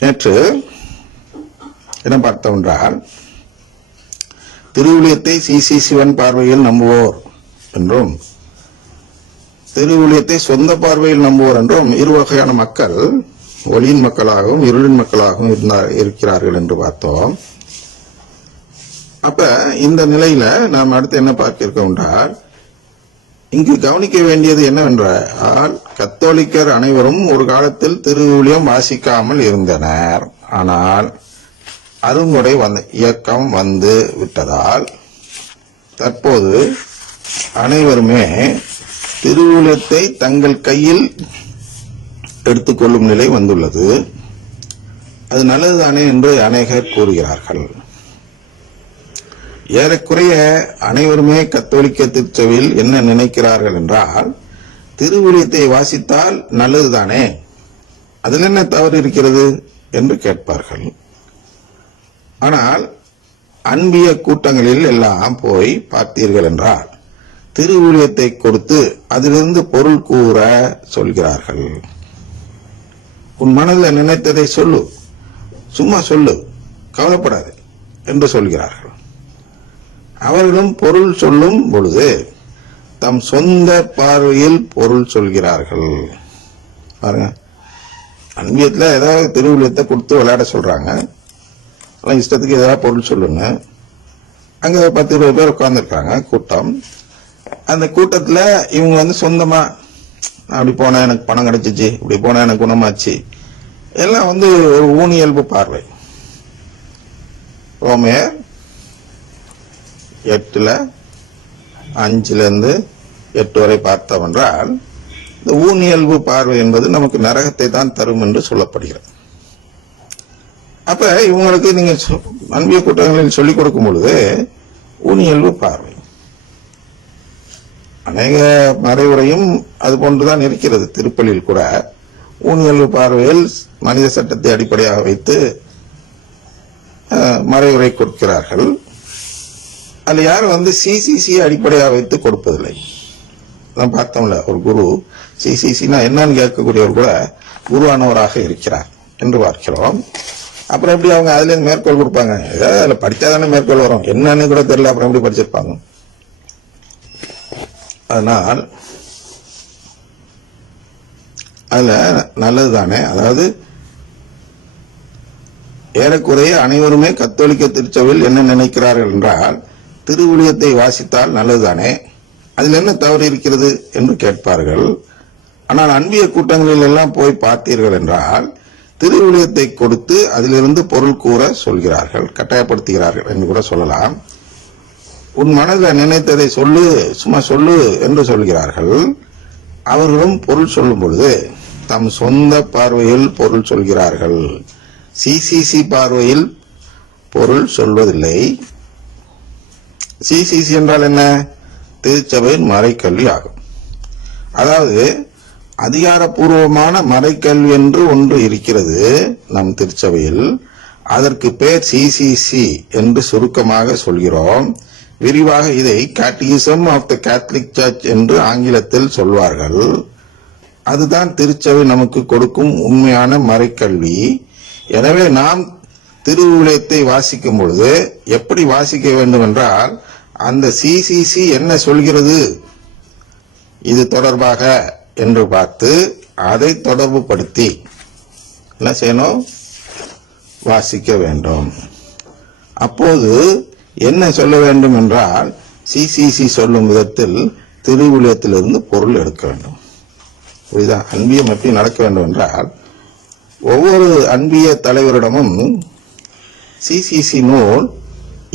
நேற்று என்ன பார்த்தோம் என்றால், திருவுளியத்தை சிசிசிவன் பார்வையில் நம்புவோர் என்றும் திருவுளியத்தை சொந்த பார்வையில் நம்புவோர் என்றும் இரு வகையான மக்கள், ஒளியின் மக்களாகவும் இருளின் மக்களாகவும் இருக்கிறார்கள் என்று பார்த்தோம். அப்ப இந்த நிலையில நாம் அடுத்து என்ன பார்க்க இருக்கோம் என்றால், இங்கு கவனிக்க வேண்டியது என்னவென்றால், கத்தோலிக்கர் அனைவரும் ஒரு காலத்தில் திருவுளியம் வாசிக்காமல் இருந்தனர். ஆனால் அருங்குடை இயக்கம் வந்து விட்டதால் தற்போது அனைவருமே திருவுளியத்தை தங்கள் கையில் எடுத்துக்கொள்ளும் நிலை வந்துள்ளது. அது நல்லதுதானே என்று அநேகர் கூறுகிறார்கள். ஏறக்குறைய அனைவருமே கத்தோலிக்க திருச்சபையில் என்ன நினைக்கிறார்கள் என்றால், திருவுளியத்தை வாசித்தால் நல்லதுதானே, அதில் என்ன தவறு இருக்கிறது என்று கேட்பார்கள். ஆனால் அன்பிய கூட்டங்களில் எல்லாம் போய் பார்த்தீர்கள் என்றால், திருவுளியத்தை கொடுத்து அதிலிருந்து பொருள் கூற சொல்கிறார்கள். உன் மனதில் நினைத்ததை சொல்லு, சும்மா சொல்லு, கவலைப்படாது என்று சொல்கிறார்கள். அவர்களும் பொருள் சொல்லும் பொழுது தம் சொந்த பார்வையில் பொருள் சொல்கிறார்கள். பாருங்க, அன்பியத்தில் ஏதாவது திருவுளியத்தை கொடுத்து விளையாட சொல்றாங்க, இஷ்டத்துக்கு ஏதாவது பொருள் சொல்லுங்க. அங்க 10-20 பேர் உட்கார்ந்துருக்காங்க கூட்டம். அந்த கூட்டத்தில் இவங்க சொந்தமா, அப்படி போனா எனக்கு பணம் கிடைச்சிச்சு, இப்படி போனா எனக்கு குணமாச்சு, எல்லாம் ஒரு ஊனியல்பு பார்வை. ரோமேயர் 8:5-8 வரை பார்த்தவென்றால், இந்த ஊனியல்பு பார்வை என்பது நமக்கு நரகத்தை தான் தரும் என்று சொல்லப்படுகிறது. அப்ப இவங்களுக்கு நீங்க அன்பிய கூட்டங்களில் சொல்லிக் கொடுக்கும் பொழுது ஊனியல்பு பார்வை, அநேக மறைவுரையும் அது போன்றுதான் இருக்கிறது. திருப்பலியில் கூட ஊனியல்பு பார்வையில் மனித சட்டத்தை அடிப்படையாக வைத்து மறைவுரை கொடுக்கிறார்கள். அதுல யாரும் சிசிசி அடிப்படையாக வைத்து கொடுப்பதில்லை. பார்த்தோம்ல, ஒரு குரு சிசிசினா என்னன்னு கேட்கக்கூடியவர் கூட குருவானவராக இருக்கிறார் என்று பார்க்கிறோம். அப்புறம் எப்படி அவங்க அதுல இருந்து மேற்கோள் கொடுப்பாங்க? அதுல படிச்சாதானே மேற்கோள் வரும், என்னன்னு கூட தெரியல, அப்புறம் எப்படி படிச்சிருப்பாங்க? அதனால் அதுல நல்லதுதானே, அதாவது ஏறக்குறைய அனைவருமே கத்தோலிக்க திருச்சபையில் என்ன நினைக்கிறார்கள் என்றால், திருவுளியத்தை வாசித்தால் நல்லதுதானே, அதில் என்ன தவறு இருக்கிறது என்று கேட்பார்கள். ஆனால் அன்பிய கூட்டங்களில் எல்லாம் போய் பார்த்தீர்கள் என்றால், திருவுளியத்தை கொடுத்து அதிலிருந்து பொருள் கூற சொல்கிறார்கள், கட்டாயப்படுத்துகிறார்கள் என்று கூட சொல்லலாம். உன் மனதில் நினைத்ததை சொல்லு, சும்மா சொல்லு என்று சொல்கிறார்கள். அவர்களும் பொருள் சொல்லும் பொழுது தம் சொந்த பார்வையில் பொருள் சொல்கிறார்கள். சிசிசி பார்வையில் பொருள் சொல்வதில்லை. சிசிசி என்றால் என்ன? திருச்சபையின் மறைக்கல்வி ஆகும். அதாவது அதிகாரப்பூர்வமான மறைக்கல்வி என்று ஒன்று இருக்கிறது நம் திருச்சபையில். அதற்கு பேர் சிசிசி என்று சுருக்கமாக சொல்கிறோம். விரிவாக இதை catechism of the Catholic church என்று ஆங்கிலத்தில் சொல்வார்கள். அதுதான் திருச்சபை நமக்கு கொடுக்கும் உண்மையான மறைக்கல்வி. எனவே நாம் திருவுளியத்தை வாசிக்கும் பொழுது எப்படி வாசிக்க வேண்டும் என்றால், அந்த சிசிசி என்ன சொல்கிறது இது தொடர்பாக என்று பார்த்து அதை தொடர்பு படுத்தி என்ன செய்யணும்? வாசிக்க வேண்டும். அப்போது என்ன சொல்ல வேண்டும் என்றால், சிசிசி சொல்லும் விதத்தில் திருவுளியத்திலிருந்து பொருள் எடுக்க வேண்டும். புரியுதா? அன்பியம் எப்படி நடக்க வேண்டும் என்றால், ஒவ்வொரு அன்பிய தலைவரிடமும் சிசிசி நூல்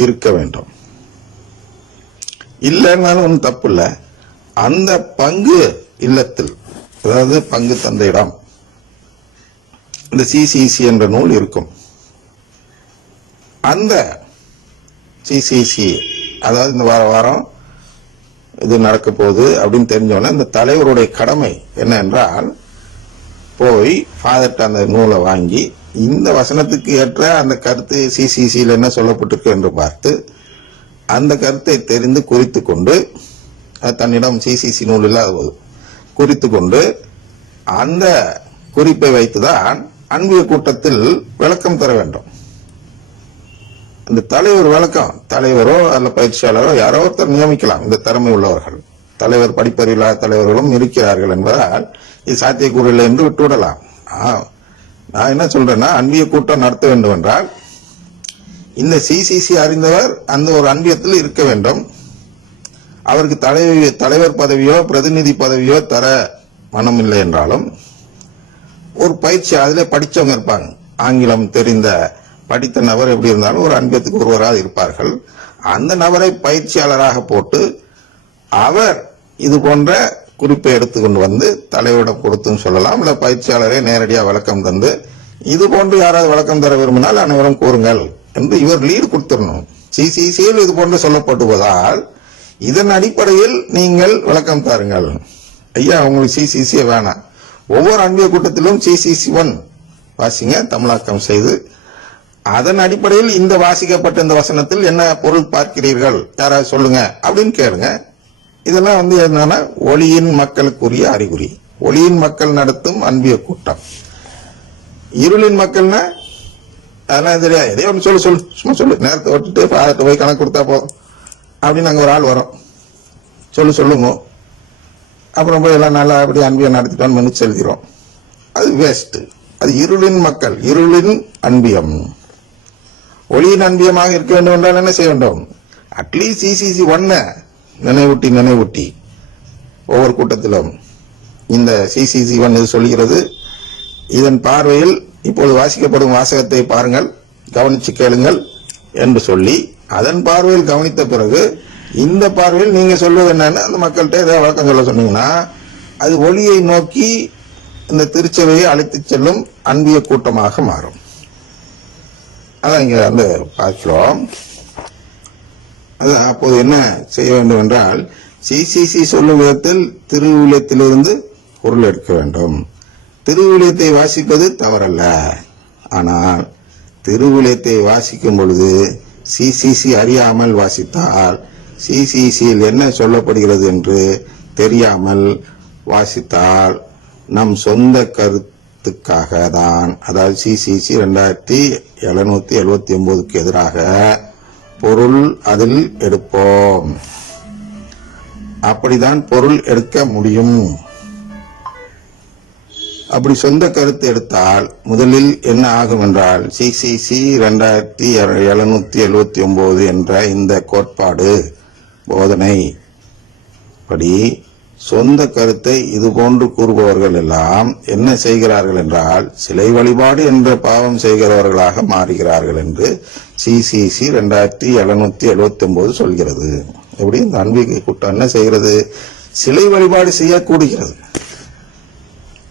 இருக்க வேண்டும். இல்லைன்னாலும் ஒன்றும் தப்பு இல்லை. அந்த பங்கு இல்லத்தில், அதாவது பங்கு தந்தையிடம் இந்த சிசிசி என்ற நூல் இருக்கும். அந்த சிசிசி, அதாவது இந்த வாரம் இது நடக்க போகுது அப்படின்னு தெரிஞ்சோன்னா, இந்த தலைவருடைய கடமை என்ன என்றால், போய் ஃபாதர்ட்ட அந்த நூலை வாங்கி இந்த வசனத்துக்கு ஏற்ற அந்த கருத்து சிசிசியில் என்ன சொல்லப்பட்டிருக்கு என்று பார்த்து அந்த கருத்தை தெரிந்து குறித்து கொண்டு, தன்னிடம் சிசிசி நூல் இல்லாத போது குறித்து கொண்டு அந்த குறிப்பை வைத்துதான் அன்பிய கூட்டத்தில் விளக்கம் தர வேண்டும். இந்த தலைவர் விளக்கம், தலைவரோ அல்ல பயிற்சியாளரோ யாரோ ஒருத்தர் நியமிக்கலாம். இந்த திறமை உள்ளவர்கள், தலைவர் படிப்பறிவில்லாத தலைவர்களும் இருக்கிறார்கள் என்பதால் இது சாத்தியக்கூறு இல்லை என்று விட்டுவிடலாம். நான் என்ன சொல்றேன்னா, அன்பிய கூட்டம் நடத்த வேண்டும் என்றால் இந்த சிசிசி அறிந்தவர் அந்த ஒரு அன்பியத்தில் இருக்க வேண்டும். அவருக்கு தலைவர் பதவியோ பிரதிநிதி பதவியோ தர மனம் இல்லை என்றாலும் ஒரு பயிற்சி அதிலே படிச்சவங்க இருப்பாங்க. ஆங்கிலம் தெரிந்த படித்த நபர் எப்படி இருந்தாலும் ஒரு அன்பியத்துக்கு ஒருவராக இருப்பார்கள். அந்த நபரை பயிற்சியாளராக போட்டு அவர் இது போன்ற குறிப்பை எடுத்துக்கொண்டு வந்து தலைவரிடம் கொடுத்துன்னு சொல்லலாம். இல்ல பயிற்சியாளரே நேரடியாக விளக்கம் தந்து இது போன்று யாராவது விளக்கம் தர விரும்பினால் அனைவரும் கூறுங்கள் என்று இவர் லீடு கொடுத்துடணும். சிசிசியில் இது போன்று சொல்லப்படுவதால் இதன் அடிப்படையில் நீங்கள் விளக்கம் தாருங்கள். ஐயா உங்களுக்கு சிசிசியே வேணாம், ஒவ்வொரு அன்பிய கூட்டத்திலும் சிசிசி 1 வாசிங்க, தமிழாக்கம் செய்து அதன் அடிப்படையில் இந்த வாசிக்கப்பட்ட இந்த வசனத்தில் என்ன பொருள் பார்க்கிறீர்கள் யாராவது சொல்லுங்க அப்படின்னு கேளுங்க. இதெல்லாம் என்னன்னா ஒளியின் மக்களுக்குரிய அறிகுறி. ஒளியின் மக்கள் நடத்தும் அன்பிய கூட்டம். இருளின் மக்கள்னா அதெல்லாம் தெரியாது, எதையோ ஒன்று சொல்லு சும்மா சொல்லு, நேரத்தை விட்டுட்டு ஃபாதர்ட்ட போய் கணக்கு கொடுத்தா போதும் அப்படின்னு அங்கே ஒரு ஆள் வரும், சொல்லுங்க, அப்புறம் போய் எல்லாம் நல்லா அப்படி அன்பியம் நடத்திட்டோன்னு மன்னிச்சு எழுதிரும். அது வேஸ்ட். அது இருளின் மக்கள், இருளின் அன்பியம். ஒளியின் அன்பியமாக இருக்க வேண்டும் என்றால் என்ன செய்ய வேண்டும்? அட்லீஸ்ட் சிசிசி 1 நினைவூட்டி ஒவ்வொரு கூட்டத்திலும் இந்த சிசிசி 1 இது சொல்கிறது. இதன் பார்வையில் இப்போது வாசிக்கப்படும் வாசகத்தை பாருங்கள், கவனிச்சு கேளுங்கள் என்று சொல்லி அதன் பார்வையில் கவனித்த பிறகு இந்த பார்வையில் நீங்க சொல்வது என்னன்னு அந்த மக்கள்கிட்ட ஏதாவது வழக்கம் சொல்ல சொன்னீங்கன்னா அது ஒளியை நோக்கி இந்த திருச்சபையை அழைத்து செல்லும் அன்பிய கூட்டமாக மாறும். அதான் இங்க பார்க்கிறோம். அது அப்போது என்ன செய்ய வேண்டும் என்றால் சிசிசி சொல்லும் விதத்தில் திருவிழியத்திலிருந்து பொருள் எடுக்க வேண்டும். திருவிழியத்தை வாசிப்பது தவறல்ல, ஆனால் திருவிழியத்தை வாசிக்கும் பொழுது சிசிசி அறியாமல் வாசித்தால், சிசிசியில் என்ன சொல்லப்படுகிறது என்று தெரியாமல் வாசித்தால் நம் சொந்த கருத்துக்காக தான், அதாவது சிசிசி 2779க்கு எதிராக பொருள் அதில் எடுப்போம். அப்படிதான் பொருள் எடுக்க முடியும். அப்படி சொந்த கருத்து எடுத்தால் முதலில் என்ன ஆகும் என்றால் சிசிசி 2779 என்ற இந்த கோட்பாடு போதனை படி சொந்த கருத்தை இதுபோன்று கூறுபவர்கள் எல்லாம் என்ன செய்கிறார்கள் என்றால் சிலை வழிபாடு என்ற பாவம் செய்கிறவர்களாக மாறுகிறார்கள் என்று சிசிசி 2779 சொல்கிறது. எப்படி இந்த அன்பிய கூட்டம் என்ன செய்கிறது? சிலை வழிபாடு செய்யக்கூடுகிறது.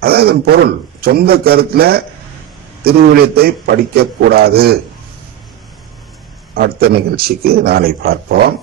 அதான் இதன் பொருள். சொந்த கருத்துல திருவிழியத்தை படிக்க கூடாது. அடுத்த நிகழ்ச்சிக்கு நாளை பார்ப்போம்.